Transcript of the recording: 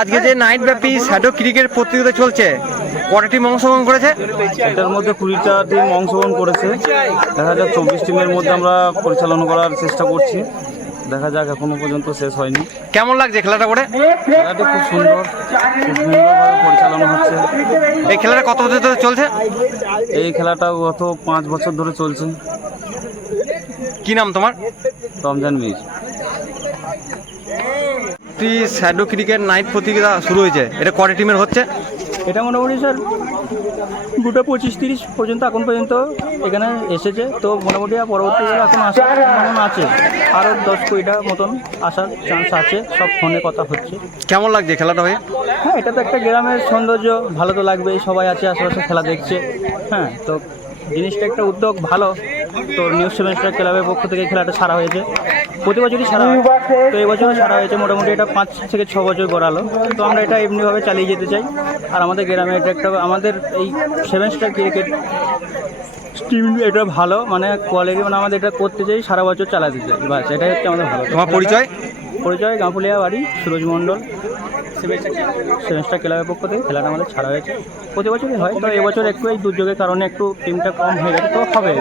আজকে যে নাইট ব্যাপী শ্যাডো ক্রিকেট প্রতিযোগিতা চলছে, কটা টিম অংশগ্রহণ করেছে? এটার মধ্যে 20টা টিম অংশগ্রহণ করেছে। দেখা যাক 24 টিমের মধ্যে আমরা পরিচালনা করার চেষ্টা করছি। দেখা যাক, এখনো পর্যন্ত শেষ হয়নি। কেমন লাগছে খেলাটা করে? খেলাটি খুব সুন্দর, খুব সুন্দরভাবে পরিচালনা হচ্ছে। এই খেলাটা কত বছর ধরে চলছে? এই খেলাটা গত 5 বছর ধরে চলছে। কি নাম তোমার? Ramzan Mir. Shadow cricket night প্রতিযোগিতা শুরু হয়েছে, এটা কটা টিমের হচ্ছে? এটা মোটামুটি স্যার গোটা 25-30 পর্যন্ত এখন পর্যন্ত এখানে এসেছে। তো মোটামুটি পরবর্তীকালে এখন আসার সম্ভাবনা আছে, আরও 10-20টা মতন আসার চান্স আছে। সব ফোনে কথা হচ্ছে। কেমন লাগছে খেলাটা হয়ে? হ্যাঁ, এটা তো একটা গ্রামের সৌন্দর্য, ভালো তো লাগবেই। সবাই আছে আশেপাশে, খেলা দেখছে। হ্যাঁ, তো জিনিসটা একটা উদ্যোগ ভালো। তো নিউ সেভেনস্টার ক্লাবের পক্ষ থেকে খেলাটা ছাড়া হয়েছে, প্রতি বছরই ছাড়া হয়। তো এই বছরও ছাড়া হয়েছে, মোটামুটি এটা 5 থেকে 6 বছর গড়ালো। তো আমরা এটা এমনিভাবে চালিয়ে যেতে চাই। আর আমাদের গ্রামে এটা একটা, আমাদের এই সেভেনস্টার ক্রিকেট টিম এটা ভালো, মানে কোয়ালিটি, মানে আমাদের এটা করতে চাই, সারা বছর চালাতে চাই। বাস, এটাই হচ্ছে আমাদের ভালো। তোমার পরিচয়? গাঁপুলিয়া বাড়ি, সুরজ মণ্ডল। সেভেনস্টার ক্লাবের পক্ষ থেকে খেলাটা আমাদের ছাড়া হয়েছে, প্রতি বছরই হয়। তো এবছর একটু এই দুর্যোগের কারণে একটু টিমটা কম হয়ে গেছে, তো হবে।